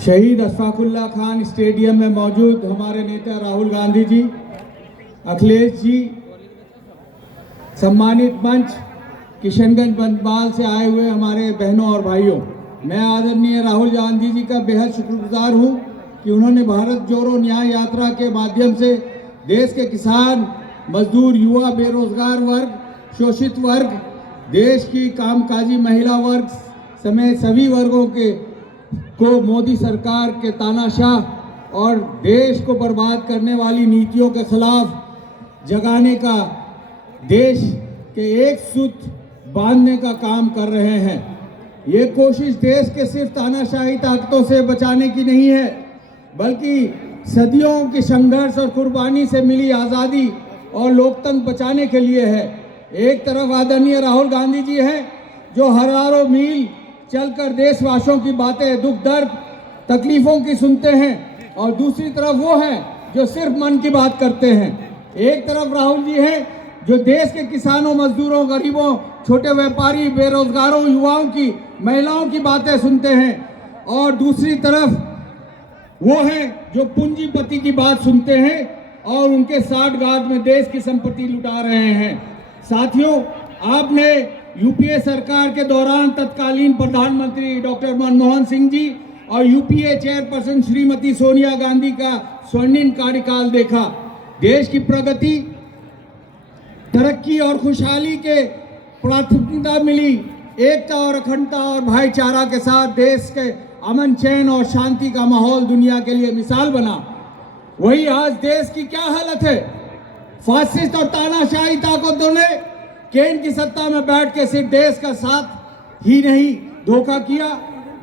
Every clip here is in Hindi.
शहीद अशफाकुल्ला खान स्टेडियम में मौजूद हमारे नेता राहुल गांधी जी, अखिलेश जी, सम्मानित मंच किशनगंज बंदमाल से आए हुए हमारे बहनों और भाइयों, मैं आदरणीय राहुल गांधी जी का बेहद शुक्रगुजार हूँ कि उन्होंने भारत जोड़ो न्याय यात्रा के माध्यम से देश के किसान, मजदूर, युवा, बेरोजगार वर्ग, शोषित वर्ग, देश की कामकाजी महिला वर्ग समेत सभी वर्गों को मोदी सरकार के तानाशाह और देश को बर्बाद करने वाली नीतियों के खिलाफ जगाने का, देश के एक सूत्र बांधने का काम कर रहे हैं। ये कोशिश देश के सिर्फ तानाशाही ताकतों से बचाने की नहीं है, बल्कि सदियों की संघर्ष और कुर्बानी से मिली आज़ादी और लोकतंत्र बचाने के लिए है। एक तरफ आदरणीय राहुल गांधी जी हैं जो हजारों मील चलकर देशवासियों की बातें, दुख दर्द, तकलीफों की सुनते हैं, और दूसरी तरफ वो हैं जो सिर्फ मन की बात करते हैं। एक तरफ राहुल जी हैं जो देश के किसानों, मजदूरों, गरीबों, छोटे व्यापारी, बेरोजगारों, युवाओं की, महिलाओं की बातें सुनते हैं, और दूसरी तरफ वो हैं जो पूंजीपति की बात सुनते हैं और उनके साठगांठ में देश की संपत्ति लुटा रहे हैं। साथियों, आपने यूपीए सरकार के दौरान तत्कालीन प्रधानमंत्री डॉक्टर मनमोहन सिंह जी और यूपीए चेयरपर्सन श्रीमती सोनिया गांधी का स्वर्णिम कार्यकाल देखा। देश की प्रगति, तरक्की और खुशहाली के प्राथमिकता मिली। एकता और अखंडता और भाईचारा के साथ देश के अमन, चैन और शांति का माहौल दुनिया के लिए मिसाल बना। वही आज देश की क्या हालत है? फासिस्ट और तानाशाही ताकतों ने केंद्र की सत्ता में बैठ के सिर्फ देश का साथ ही नहीं धोखा किया,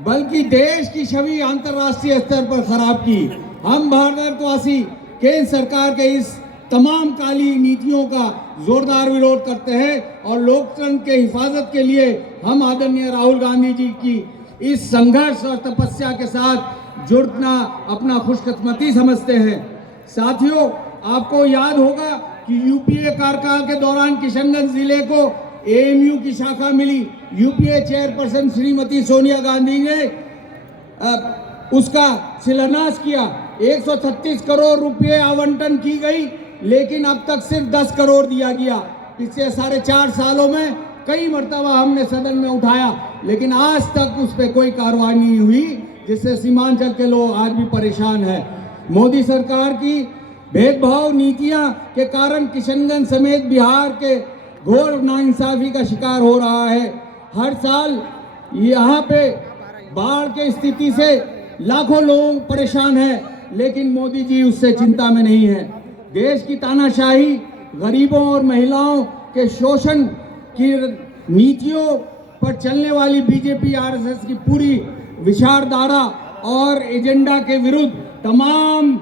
बल्कि देश की छवि अंतर्राष्ट्रीय स्तर पर खराब की। हम भारतवासी केंद्र सरकार के इस तमाम काली नीतियों का जोरदार विरोध करते हैं और लोकतंत्र के हिफाजत के लिए हम आदरणीय राहुल गांधी जी की इस संघर्ष और तपस्या के साथ जुड़ना अपना खुशकिस्मती समझते हैं। साथियों, आपको याद होगा कि यूपीए कार्यकाल के दौरान किशनगंज जिले को एएमयू की शाखा मिली। यूपीए चेयरपर्सन श्रीमती सोनिया गांधी ने उसका शिलान्यास किया। 136 करोड़ रुपए आवंटन की गई, लेकिन अब तक सिर्फ 10 करोड़ दिया गया। पिछले 4.5 सालों में कई मर्तबा हमने सदन में उठाया, लेकिन आज तक उस पर कोई कार्रवाई नहीं हुई, जिससे सीमांचल के लोग आज भी परेशान हैं। मोदी सरकार की भेदभाव नीतियां के कारण किशनगंज समेत बिहार के घोर नाइंसाफी का शिकार हो रहा है। हर साल यहाँ पे बाढ़ के स्थिति से लाखों लोग परेशान हैं, लेकिन मोदी जी उससे चिंता में नहीं है। देश की तानाशाही, गरीबों और महिलाओं के शोषण की नीतियों पर चलने वाली बीजेपी आरएसएस की पूरी विचारधारा और एजेंडा के विरुद्ध तमाम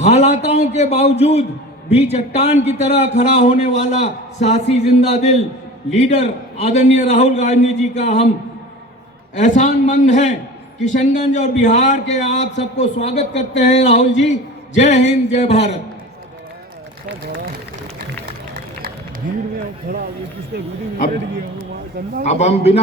हालातों के बावजूद भी चट्टान की तरह खड़ा होने वाला साहसी, जिंदा दिल लीडर आदरणीय राहुल गांधी जी का हम एहसानमंद हैं। किशनगंज और बिहार के आप सबको स्वागत करते हैं। राहुल जी, जय हिंद, जय भारत। अब हम बिना